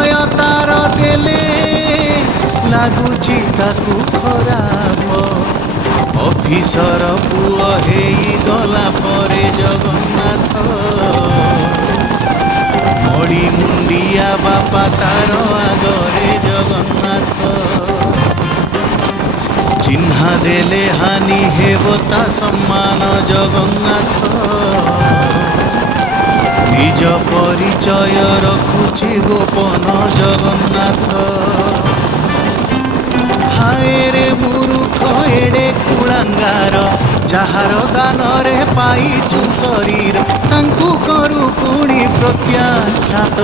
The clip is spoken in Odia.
ପରିଚୟ ତାର ଦେଲେ ଲାଗୁଛି ତାକୁ ଖରାପ। ଅଫିସର ପୁଅ ହେଇଗଲା ପରେ ଜଗନ୍ନାଥ ମଡ଼ି ମୁଣ୍ଡିଆ ବାପା ତାର ଆଗରେ ଜଗନ୍ନାଥ। ଚିହ୍ନା ଦେଲେ ହାନି ହେବ ତା ସମ୍ମାନ ଜଗନ୍ନାଥ। ନିଜ ପରିଚୟ ରଖୁଛି ଗୋପନ ଜଗନ୍ନାଥ। ହାୟରେ ମୂରୁଖ ଏଡ଼େ କୁଳାଙ୍ଗାର ଯାହାର ଦାନରେ ପାଇଛୁ ଶରୀର ତାଙ୍କୁ କରୁ ପୁଣି ପ୍ରତ୍ୟାଖ୍ୟାତ।